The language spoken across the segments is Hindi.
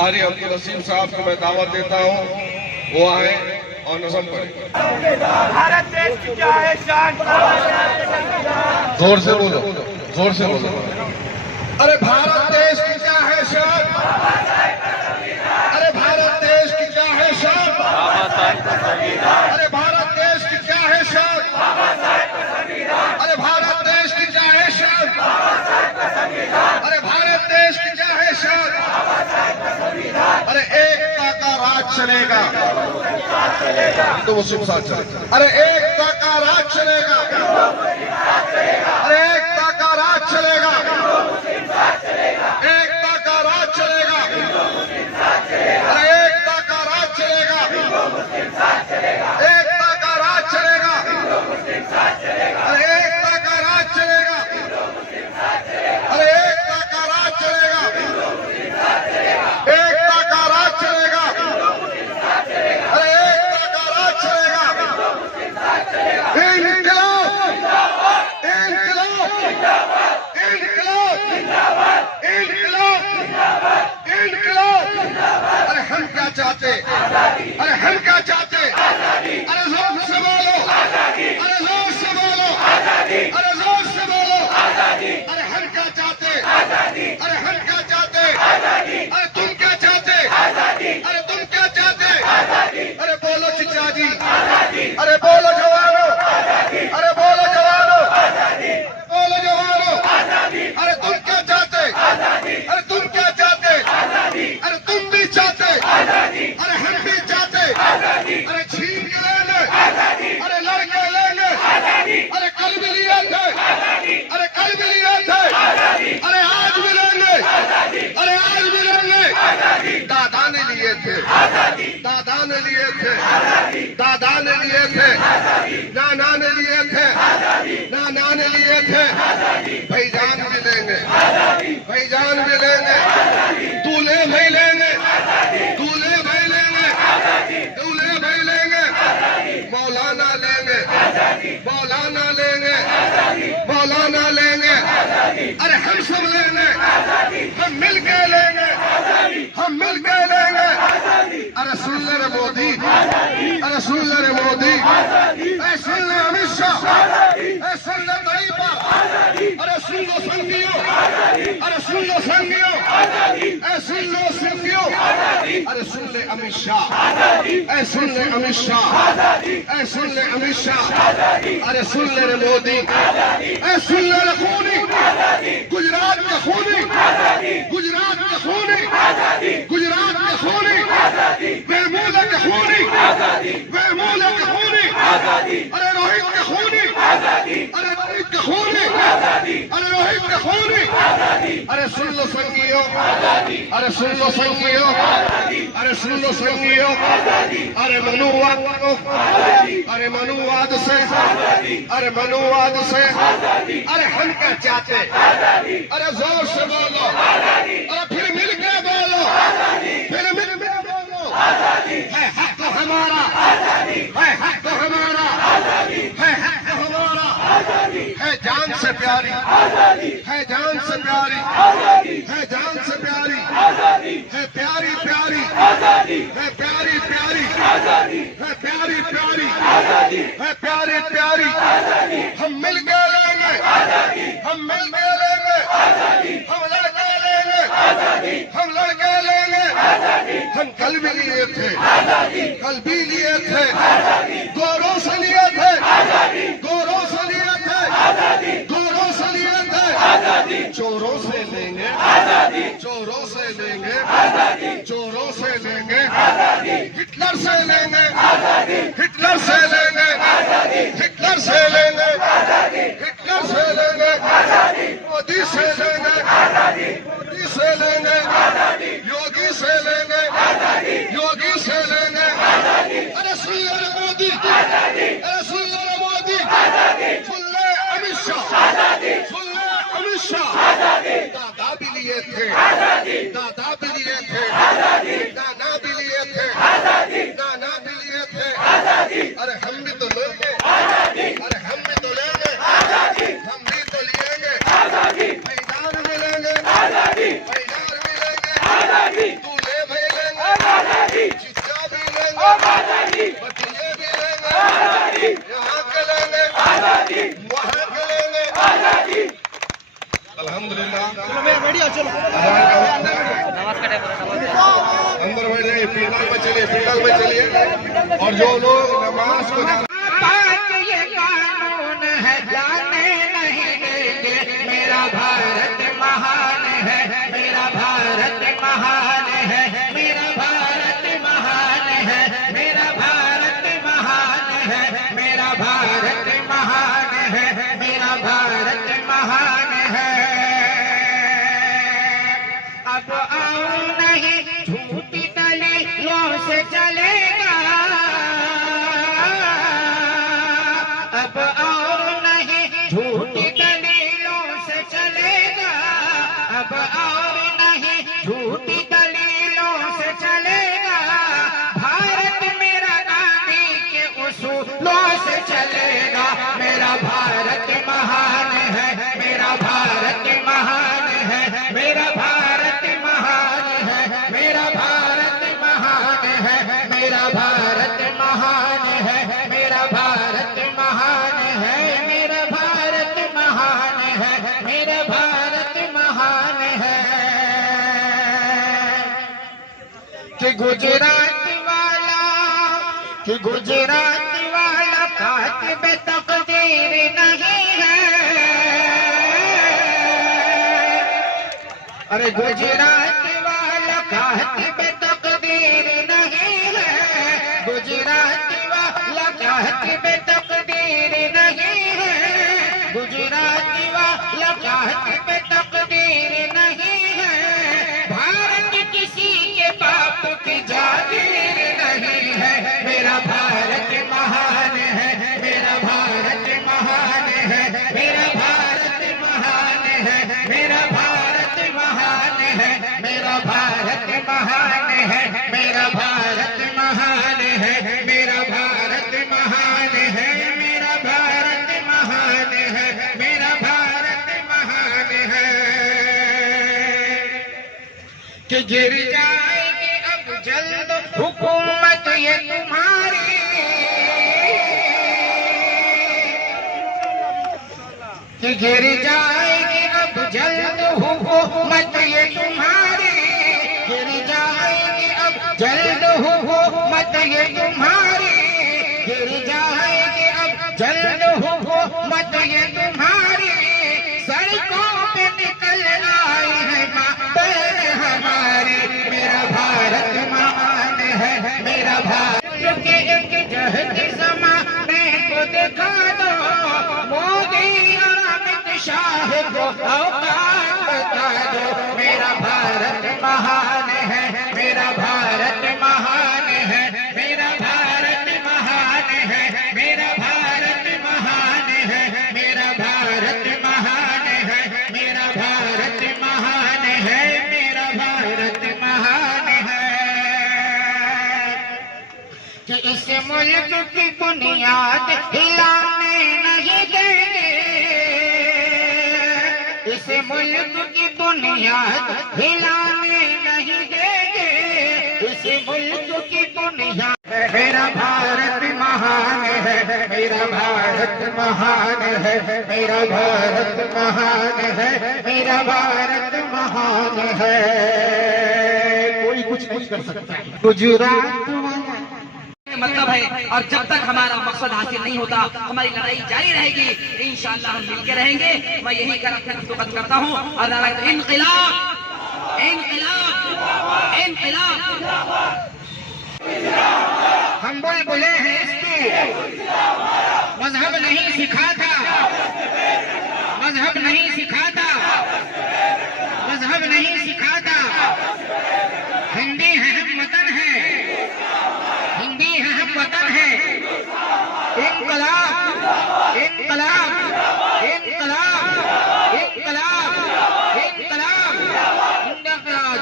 आर्य अब्दुल नसीम साहब को मैं दावत देता हूँ, वो आए और नज़म पढ़े। भारत देश की क्या है शान, जोर से बोलो, जोर से बोलो। अरे भारत देश की क्या है शान, अरे भारत देश की क्या है शान, अरे भारत देश की क्या है शान, अरे भारत देश की क्या है शान, अरे भारत देश की क्या है शान। अरे एकता का राज चलेगा तो मुस्लिम साथ चले। अरे एकता का राज चलेगा, अरे एकता का राज चलेगा, एकता का राज चलेगा, अरे एकता का राज चलेगा, एकता का राज चलेगा, अरे एकता का राज चलेगा, अरे एकता का राज चलेगा, एकता का राज चलेगा, अरे एकता का राज चलेगा। इनकलाब, इनकलाब, इनकलाब, इनकलाब, इनकलाब। अरे हम क्या चाहते, अरे हम क्या चाहते, अरे जोर से बोलो, अरे जोर से बोलो, अरे जोर से बोलो। अरे हम क्या चाहते, अरे हम क्या चाहते, अरे तुम क्या चाहते, अरे तुम क्या चाहते, अरे बोलो चिचा जी, अरे बोलो जवानों, अरे बोलो जवानों, बोलो जवानों। अरे तुम क्या चाहते, अरे तुम क्या चाहते, अरे तुम भी चाहते, अरे हम भी चाहते। अरे छीन के लेंगे, अरे लड़के लेंगे, अरे कल भी लिए थे, अरे कल भी लिए थे, अरे आज भी लेंगे, अरे आज भी लेंगे। दादा ने लिए थे, दादा ने लिए थे, दादा ने लिए थे, नाना ने लिए थे, नाना ने लिए थे। भाईजान भी लेंगे, भाईजान भी लेंगे, दूल्हे भाई लेंगे, दूल्हे भाई लेंगे, दूल्हे भाई लेंगे। मौलाना लेंगे, मौलाना लेंगे, मौलाना लेंगे। अरे हम सब लेंगे, हम मिल के लेंगे, हम मिल के लेंगे। अरे सुन ले रे मोदी, अरे सुन ले रे मोदी, अरे सुन ले अमित शाह, अरे सुन ले तरीका, अरे सुन लो संगियों, अरे सुन लो संगियों, अरे सुन लो संगियों। अरे सुन ले अमित शाह, अरे सुन ले अमित शाह, अरे सुन ले अमित शाह। अरे सुन ले रे मोदी, अरे सुन ले रे खूनी, गुजरात के खूनी, गुजरात के खूनी, गुजरात के खूनी, बेमूले के खूनी, बेमूले के खूनी। अरे रोहित के खूनी, अरे रोहित के खूनी, अरे रोहित के खूनी। अरे सुन लो संगियों, अरे सुन लो संगियों, अरे सुन लो संगियों। अरे मनुवाद, अरे मनुवाद से, अरे मनुवाद से। अरे हम क्या चाहते, अरे जोर से बोलो, अरे फिर मिल के बोलो, फिर मिल के बोलो। है हक तो हमारा, है हक तो हमारा, है हक तो हमारा। है जान से प्यारी, है जान से प्यारी, है जान से प्यारी, है प्यारी प्यारी, है प्यारी प्यारी, है प्यारी प्यारी, है प्यारी प्यारी। हम मिल के लेंगे, हम मिल के लेंगे, हम लड़के लेंगे, हम लड़के लेंगे। हम कल भी लिए थे, कल भी लिए थे, गोरों से लिए थे, गोरों से लिए थे, गोरों से लिए थे। चोरों से लेंगे, चोरों से लेंगे, चोरों से लेंगे, हिटलर से लेंगे, हिटलर से लेंगे, हिटलर से लेंगे, हिटलर से लेंगे, मोदी से लेंगे, मोदी से लेंगे, योगी से लेंगे, योगी से लेंगे। अरे सुन ले रे मोदी, अरे सुन ले रे मोदी, सुन ले अमित शाह, सुन ले अमित शाह। दादा भी लिए थे, दादा भी लिए थे, नाना भी लिए थे, नाना भी लिए थे। अरे हम भी तो लेंगे, अरे हम भी तो लेंगे, हम भी तो लेंगे। मैदान में लेंगे, मैदान में लेंगे, दूल्हे चलिए फिटल में चलिए। और जो लोग नमाज को ये कानून है जाने नहीं देंगे। मेरा भारत महान है, मेरा भारत महान है, मेरा भारत महान है, मेरा भारत महान है, मेरा भारत महान है, मेरा भारत महान है। अब आओ नहीं झूठी दलीलों से चलेगा, अब और नहीं झूठी दलीलों से चलेगा, अब और नहीं झूठी दलीलों से चलेगा। भारत मेरा गांधी के उसूलों से चलेगा। मेरा भारत महान है, मेरा भारत महान है, मेरा भारत महान है, मेरा भारत महान है, मेरा भारत महान है, मेरा भारत महान है, मेरा भारत महान है, मेरा भारत महान है। कि गुजरात वाला कातिब तकदीर नहीं है। अरे गुजरात वाला कातिब तकदीर नहीं है, गुजरात वाला कातिब तकदीर नहीं है, गुजरात वाला कातिब तकदीर नहीं है। भारत किसी के बाप की जागीर नहीं है। मेरा भारत महान है, मेरा भारत महान है, मेरा भारत महान है, मेरा भारत महान है, मेरा भारत महान है, मेरा भारत महान है, मेरा भारत महान है, मेरा भारत महान है, मेरा भारत महान है। कि गिर जाएगी अब जल्द हुकूमत ये तुम्हारी, कि गिर जाएगी अब जल्द हुकूमत ये तुम्हारी, गिर जाएगी अब जल्द हुकूमत ये तुम्हारी, गिर जाएगी अब जल्द हुकूमत ये तुम्हारी। सड़कों पे निकल आई है माँ बहन हमारी। मेरा भारत महान है, मेरा भारत के एक जहद ज़माने को दिखा दो। मोदी और अमित शाह को औकात बता दो। मेरा भारत महान है, मेरा भारत महान है, मेरा भारत महान है, मेरा भारत महान है, मेरा भारत महान है, मेरा भारत महान है, मेरा भारत महान है। कि इस मुल्क की बुनियाद हिलाने नहीं देंगे, इस मुल्क की बुनियाद हिलाने नहीं देंगे, इस मुल्क की बुनियाद। मेरा भारत महान है, मेरा भारत महान है, मेरा भारत महान है, मेरा भारत महान है। कोई कुछ नहीं कर सकता। गुजरात मतलब है, और जब तक हमारा मकसद हासिल नहीं होता हमारी लड़ाई जारी रहेगी। इंशाअल्लाह हम मिलकर रहेंगे। मैं यही खत्म करता हूँ और नारा इनक़िलाब, इनक़िलाब, इनक़िलाब। हम बुलबुलें हैं इसकी, मजहब नहीं सिखाता, मजहब नहीं सिखाता, मजहब नहीं सिखाता। हिंदी है हम वतन है, हिंदी है हम वतन है। इनकलाब, इनकलाब, इनकलाब, इनकलाब, इनकलाब।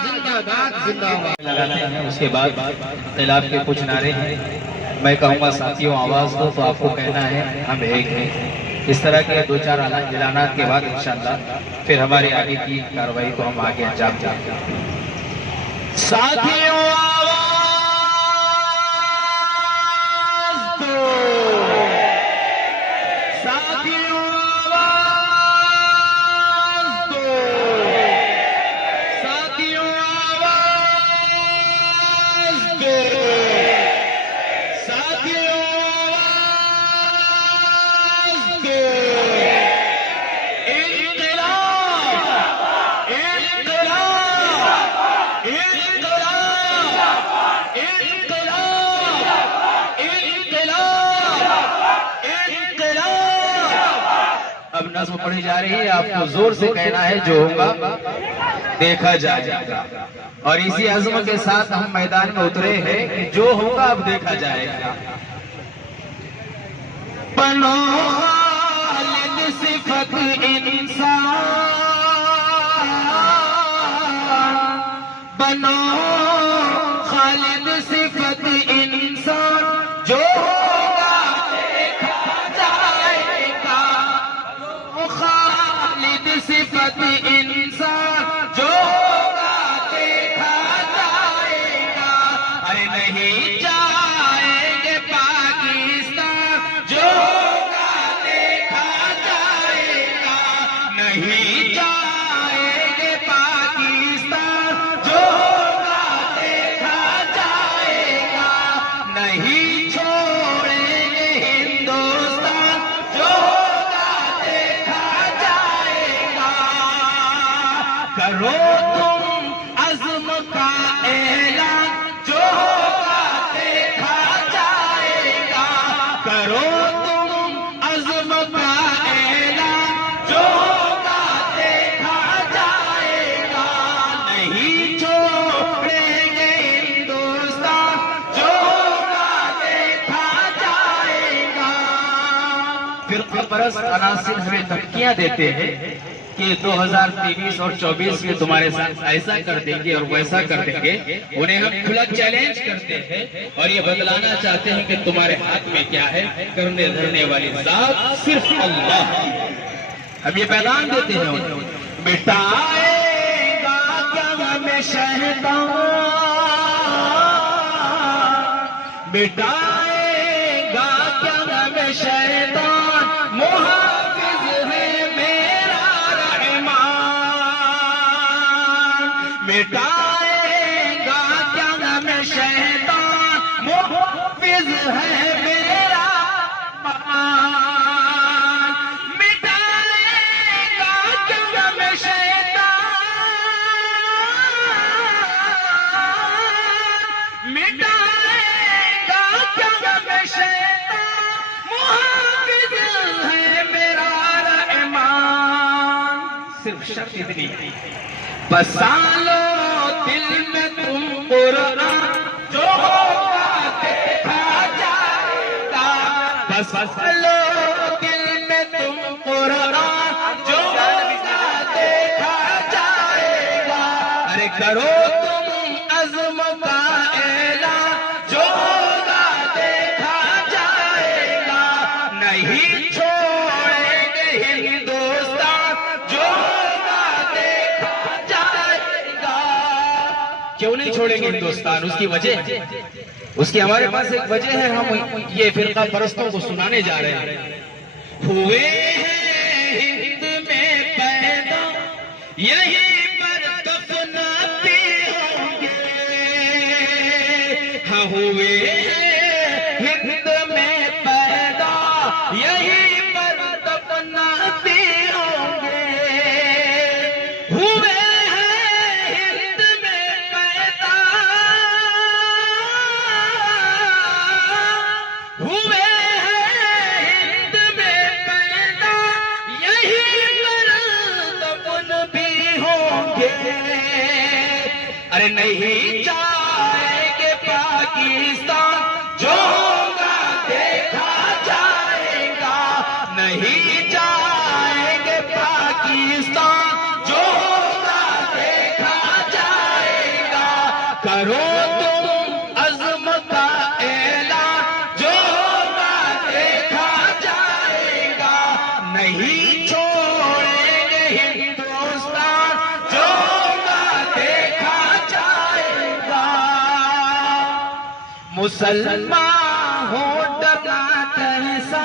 जिंदाबाद, जिंदाबाद। लगाते हैं। उसके बाद इनकलाब के कुछ नारे हैं। मैं कहूँगा साथियों आवाज दो, तो आपको कहना है हम एक हैं। इस तरह के दो चार ऐलानात के बाद इंशाअल्लाह फिर हमारी आगे की कार्रवाई को हम आगे अंजाम देंगे। साथियों Yeah. अब नज्म पढ़ी जा रही है, आपको जोर से कहना है जो होगा देखा जाएगा। और इसी अज़्म के साथ हम मैदान में उतरे हैं कि जो होगा अब देखा जाएगा। बनो खालिद सिफत इंसान, बनो खालिद सिफत इंसान, जो होगा देखा जाएगा। खालिद सिफत इंसान, जो होगा देखा जाएगा। अरे नहीं जाएंगे पाकिस्तान, जो होगा देखा जाएगा। नहीं जाएंगे पाकिस्तान, जो होगा देखा जाएगा। नहीं छोड़ेंगे हिंदुस्तान, जो होगा देखा जाएगा। करो तुम अज़्म का ऐलान, जो होगा देखा जाएगा। करो तुम अज़्म का ऐलान, जो होगा देखा जाएगा। नहीं छोड़ेंगे हिंदुस्तान, जो होगा देखा जाएगा। फिर परस्त अनासिर हमें धमकियां देते हैं कि 2023 और 24 में तुम्हारे साथ ऐसा कर देंगे और वैसा कर देंगे। उन्हें हम खुला चैलेंज करते हैं और ये बतलाना चाहते हैं कि तुम्हारे हाथ में क्या है। करने धरने वाली जात सिर्फ अल्लाह। हम ये पैगाम देते हैं उन्हें, मिटाएगा क्या हमें शैतान, मिटाएगा क्या हमें शैतान, मुहाफिज है मेरा मिटाएगा क्या हमें शैतान, मुहफ़िज़ है मेरा मान। मिटाएगा क्या हमें शैतान, मिटाएगा क्या हमें शैतान, मुहफ़िज़ है मेरा रहमान। सिर्फ शर्त इतनी, बसा लो दिल में तुम कुरान, जो होगा देखा जाएगा। बस लो दिल में तुम कुरान, जो होगा देखा जाएगा। अरे करो तुम अज़्म का ऐलान, जो होगा देखा जाएगा। नहीं छोड़ेंगे हिंदुस्तान, जो क्यों नहीं छोड़ेंगे हिंदुस्तान? उसकी वजह, उसकी हमारे पास एक वजह है। हम ये फिरका परस्तों को सुनाने जा रहे हैं। हुए हैं हिंद में पैदा, यहीं पर दफनाते होंगे। हाँ, हुए हैं हिंद में पैदा, यहीं पर दफनाते होंगे। हुए अरे नहीं जाएंगे पाकिस्तान, जो होगा देखा जाएगा। नहीं जाएंगे पाकिस्तान, जो होगा देखा जाएगा। करो तुम अज़्म का ऐलान, जो होगा देखा जाएगा। नहीं छोड़ेंगे हिंदुस्तान, जो मुसलमान हो डरा कैसा,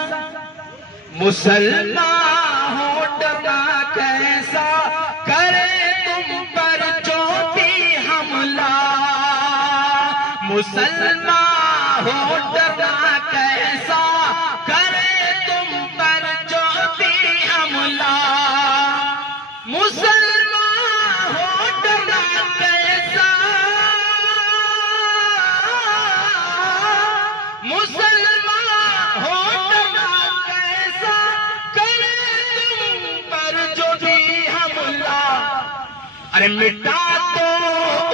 मुसलमान हो डरा कैसा, करे तुम पर चोटी हमला। मुसलमान हो डरा कैसा, करे तुम पर चोटी हमला। मुसलमान हो डरा कैसा, मुसलमान हो डरा कैसा, करे तुम अरे मिटा दो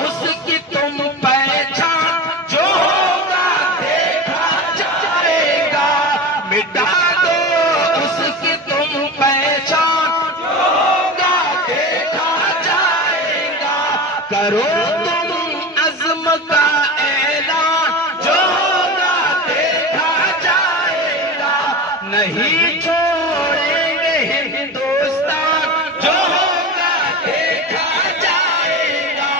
उसकी तुम पहचान, जो होगा देखा जाएगा। मिटा दो उसकी तुम पहचान, जो होगा देखा जाएगा। करो तुम अज़्म का ऐलान, जो होगा देखा जाएगा। नहीं छोड़ेंगे हिंदुस्तान, जो होगा देखा जाएगा।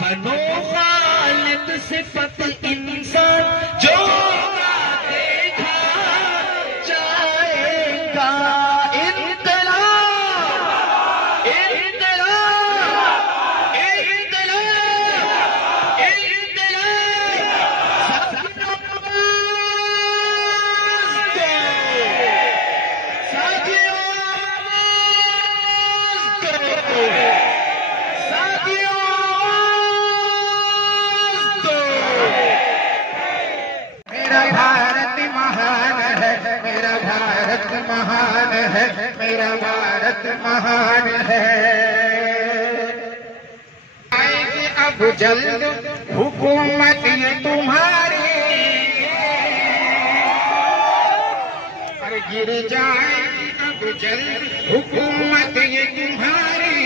बनो खालिद सिफत इंसान, जो होगा देखा जाएगा। इन्क़िलाब, इन्क़िलाब, इन्क़िलाब, इन्क़िलाब। साथियों मेरा भारत महान है, मेरा भारत महान है, मेरा भारत महान है। आएगी अब जल्द हुकूमत ये तुम्हारी, अरे गिर जाएगी अब जल्द हुकूमत ये तुम्हारी,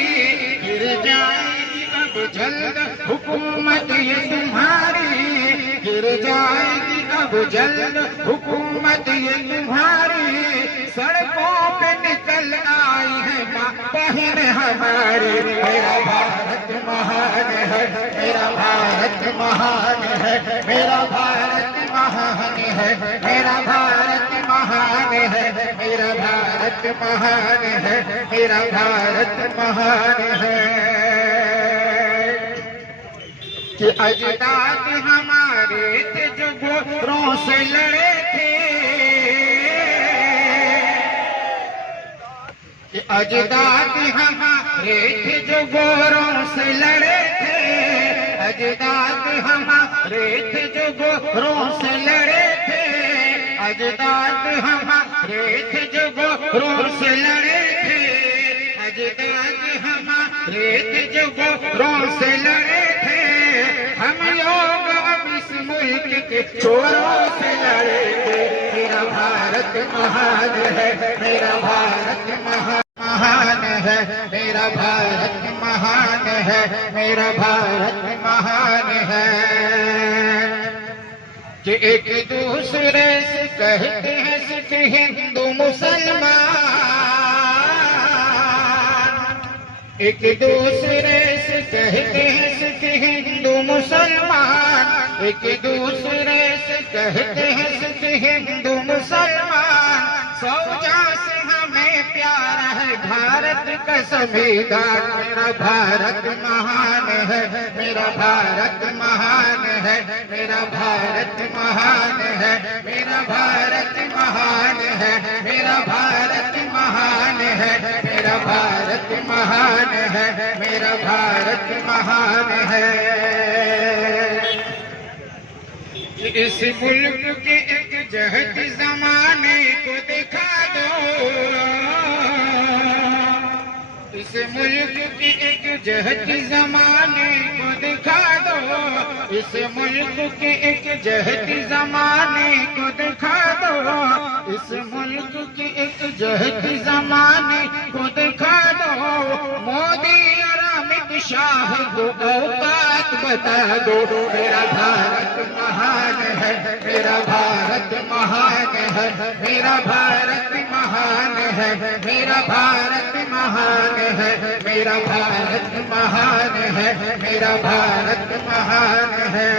गिर जाएगी अब जल्द हुकूमत ये तुम्हारी, गिर जाएगी अब जल्द हुकूमत ये तुम्हारी। सड़कों पे निकल आई है बहन हमारी। मेरा भारत महान है, मेरा भारत महान है, मेरा भारत महान है, मेरा भारत महान है, मेरा भारत महान है, मेरा भारत महान है। कि अजदाद हमारे थे जो गोरों से लड़े थे, कि अजदाद हमारे थे जो गोरों से लड़े थे, अजदाद हमारे थे जो गोरों से लड़े थे, अजदाद हमारे थे जो गोरों से लड़े थे, अजदाद हमारे थे जो गोरों से लड़े थे। हम लोग अब इस मुल्क के चोरों से लड़ेंगे। मेरा भारत महान है, मेरा भारत महान है, मेरा भारत महान है, मेरा भारत महान है। कि एक दूसरे से कहते हैं सिख हिंदू मुसलमान, एक दूसरे से कहते हैं सिख हिंदू मुसलमान, एक दूसरे से कहते हैं सिख हिंदू मुसलमान। सौजा से हमें प्यारा है भारत का संविधान। मेरा भारत महान है, मेरा भारत महान है, मेरा भारत महान है, मेरा भारत महान है, मेरा भारत महान है, मेरा भारत महान है, मेरा भारत महान है। इस मुल्क के एक जहद जमाने को दिखा दो, इस मुल्क के एक जहद जमाने को दिखा दो, इस मुल्क के एक जहद जमाने को दिखा दो, इस मुल्क के एक जहद जमाने को दिखा दो। मोदी और अमित शाह को औकात बता दो। मेरा भारत महान है, मेरा भारत महान है, मेरा भारत महान है, मेरा भारत महान है, मेरा भारत महान है, मेरा भारत महान है।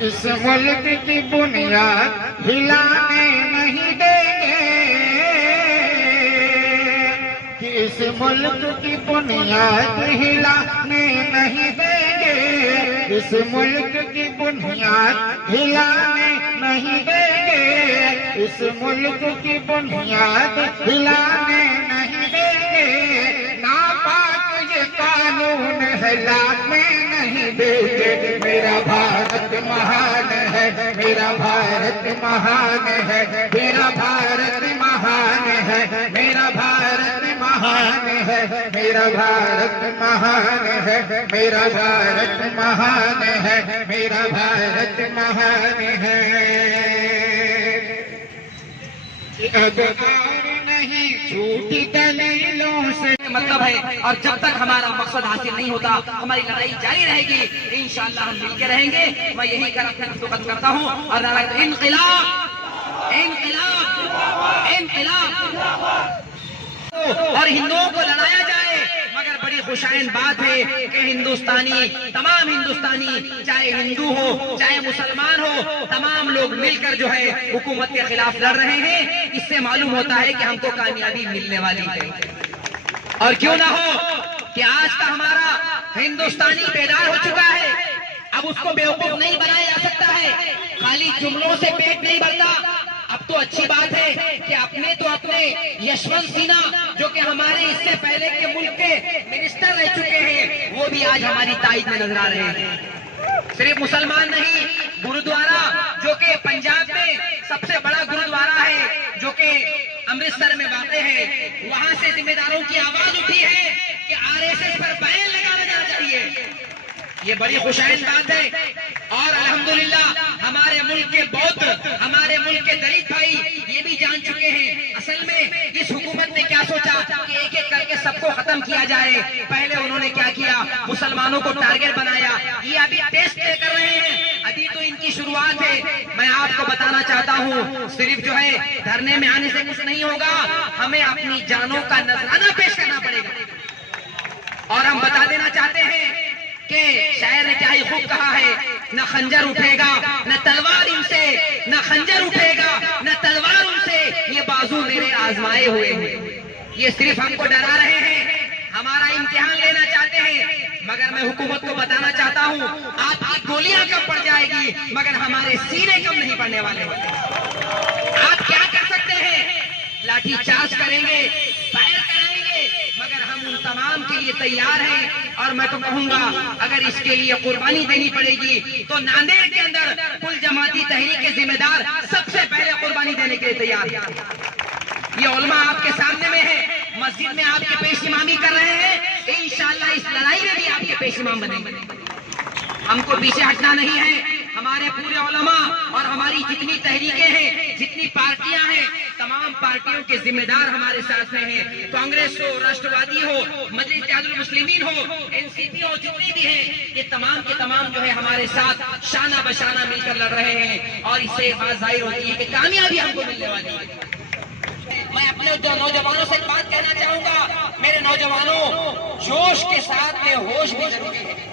इस मुल्क की बुनियाद हिलाने नहीं देंगे, कि इस मुल्क की बुनियाद हिलाने नहीं देंगे, इस मुल्क की बुनियाद हिलाने नहीं देंगे, इस मुल्क की बुनियाद हिलाने नहीं देंगे। नापाक ये कानून है लाने नहीं देंगे। मेरा भारत महान है, मेरा भारत महान है, मेरा भारत महान है, मेरा भारत महान महान है, मेरा भारत महान है, मेरा भारत महान है, मेरा भारत महान है। अब और नहीं झूठी दलीलों से मतलब है, और जब तक हमारा मकसद हासिल नहीं होता हमारी लड़ाई जारी रहेगी। इंशाअल्लाह हम मिलकर रहेंगे। मैं यही कर अपनी गुफ्तगू खत्म करता हूँ और नारा इनक़िलाब इनक़िलाब इनक़िलाब। और हिंदुओं को लड़ाया जाए, मगर बड़ी खुशाइन बात है कि हिंदुस्तानी, तमाम हिंदुस्तानी, चाहे हिंदू हो चाहे मुसलमान हो, तमाम लोग मिलकर जो है हुकूमत के खिलाफ लड़ रहे हैं। इससे मालूम होता है कि हमको कामयाबी मिलने वाली है। और क्यों ना हो कि आज का हमारा हिंदुस्तानी बेदार हो चुका है। अब उसको बेवकूफ नहीं बनाया जा सकता है, खाली जुमलों से पेट नहीं भरता। अब तो अच्छी बात है कि अपने यशवंत सिन्हा जो कि हमारे इससे पहले के मुल्क के मिनिस्टर रह चुके हैं, वो भी आज हमारी ताईद में नजर आ रहे हैं। सिर्फ मुसलमान नहीं, गुरुद्वारा जो कि पंजाब में सबसे बड़ा गुरुद्वारा है, जो कि अमृतसर में वाक़ है, वहां से जिम्मेदारों की आवाज उठी है कि आरएसएस पर बैन लगाया जाना चाहिए। ये बड़ी खुशाइन बात है। और अल्हम्दुलिल्लाह हमारे मुल्क के बौद्ध, हमारे मुल्क के दलित भाई ये भी जान चुके हैं असल में इस हुकूमत ने क्या सोचा कि एक एक करके सबको खत्म किया जाए। पहले उन्होंने क्या किया, मुसलमानों को टारगेट बनाया। ये अभी टेस्ट कर रहे हैं, अभी तो इनकी शुरुआत है। मैं आपको बताना चाहता हूँ, सिर्फ जो है धरने में आने से कुछ नहीं होगा, हमें अपनी जानों का नजराना पेश करना पड़ेगा। और हम बता देना चाहते हैं कि शायर ने क्या ही खूब कहा है, न खंजर उठेगा न तलवार इनसे, न खंजर उठेगा न तलवार उनसे, ये बाजू मेरे आजमाए हुए हैं। ये सिर्फ हमको डरा रहे हैं, हमारा इम्तिहान लेना चाहते हैं। मगर मैं हुकूमत को बताना चाहता हूँ, आपकी गोलियां कम पड़ जाएगी मगर हमारे सीने कम नहीं पड़ने वाले। आप क्या कर सकते हैं, लाठी चार्ज करेंगे, फायर कराएंगे, मगर हम उन तमाम के लिए तैयार हैं। और मैं तो कहूंगा अगर इसके लिए कुर्बानी देनी पड़ेगी तो नांदेड़ के अंदर कुल जमाती तहरीक के जिम्मेदार सबसे पहले कुर्बानी देने के लिए तैयार हैं। ये उलमा आपके सामने में है, मस्जिद में आपके पेश इमामी कर रहे हैं, इंशाअल्लाह इस लड़ाई में भी आपके पेश इमाम बनेंगे। हमको पीछे हटना नहीं है। हमारे पूरे उलमा और हमारी जितनी तहरीकें हैं, जितनी पार्टियां हैं, तमाम पार्टियों के जिम्मेदार हमारे साथ में हैं। कांग्रेस हो, राष्ट्रवादी हो, मजलिस इत्तेहादुल मुस्लिमीन हो, एनसीपी हो, जितनी भी हैं, ये तमाम के तमाम जो है हमारे साथ शाना बशाना मिलकर लड़ रहे हैं। और इससे एक बात जाहिर होती है कि कामयाबी हमको मिलने वाली है। मैं अपने नौजवानों से बात कहना चाहूंगा, मेरे नौजवानों, जोश के साथ में होश भी जरूरी है।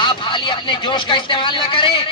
आप खाली अपने जोश का इस्तेमाल न करें,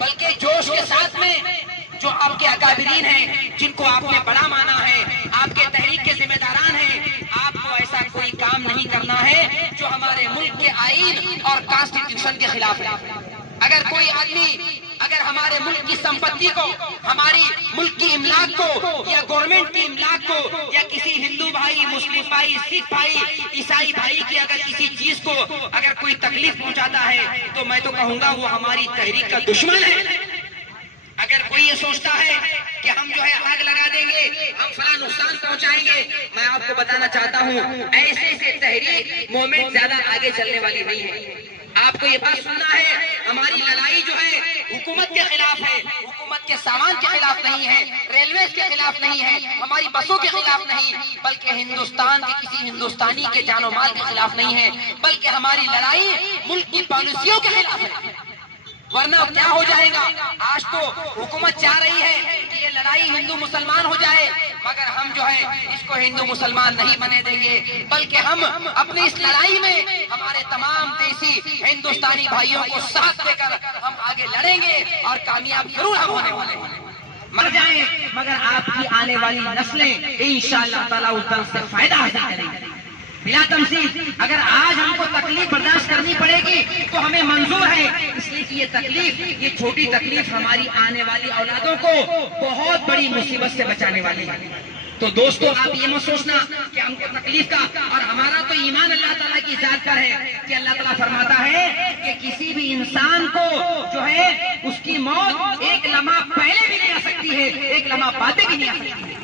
बल्कि जोश के साथ में जो आपके अकाबिरीन हैं, जिनको आपने बड़ा माना है, आपके तहरीक के जिम्मेदारान हैं, आपको ऐसा कोई काम नहीं करना है जो हमारे मुल्क के आईन और कॉन्स्टिट्यूशन के खिलाफ है। अगर कोई आदमी अगर हमारे मुल्क की संपत्ति को, हमारी मुल्क की इमलाक को या गवर्नमेंट की इमलाक को या किसी हिंदू भाई, मुस्लिम भाई, सिख भाई, ईसाई भाई की अगर किसी चीज को अगर कोई तकलीफ पहुंचाता है तो मैं तो कहूंगा वो हमारी तहरीक का दुश्मन है। अगर कोई ये सोचता है कि हम जो है आग लगा देंगे, हम फला नुकसान पहुंचाएंगे, मैं आपको बताना चाहता हूँ ऐसे से तहरीक मूवमेंट ज्यादा आगे चलने वाली नहीं है। आपको ये बात सुनना है, हमारी लड़ाई जो है हुकूमत के खिलाफ है, हुकूमत के सामान के खिलाफ नहीं है, रेलवे के खिलाफ नहीं है, हमारी बसों के खिलाफ नहीं, बल्कि हिंदुस्तान के किसी हिंदुस्तानी के जानो माल के खिलाफ नहीं है, बल्कि हमारी लड़ाई मुल्क की पॉलिसियों के खिलाफ है। वरना क्या हो जाएगा, आज तो हुकूमत चाह रही है कि ये लड़ाई हिंदू मुसलमान हो जाए, मगर हम जो है इसको हिंदू मुसलमान नहीं बने देंगे, बल्कि हम अपनी इस लड़ाई में हमारे तमाम देसी हिंदुस्तानी भाइयों को साथ देकर हम आगे लड़ेंगे और कामयाब जरूर हम होने वाले हैं। मर जाए मगर आपकी आने वाली नस्लें इंशाअल्लाह ताला उस दर्द से फायदा हासिल करेंगी बिला तमसील। अगर आज हमको तकलीफ बर्दाश्त करनी पड़ेगी तो हमें मंजूर है, इसलिए कि ये तकलीफ, ये छोटी तकलीफ हमारी आने वाली औलादों को बहुत बड़ी मुसीबत से बचाने वाली है। तो दोस्तों आप ये मत सोचना कि हमको तकलीफ का, और हमारा तो ईमान अल्लाह ताला की जात पर है कि अल्लाह ताला फरमाता है कि किसी भी इंसान को जो है उसकी मौत एक लम्हा पहले भी नहीं आ सकती है, एक लम्हा बाद भी नहीं आ सकती है।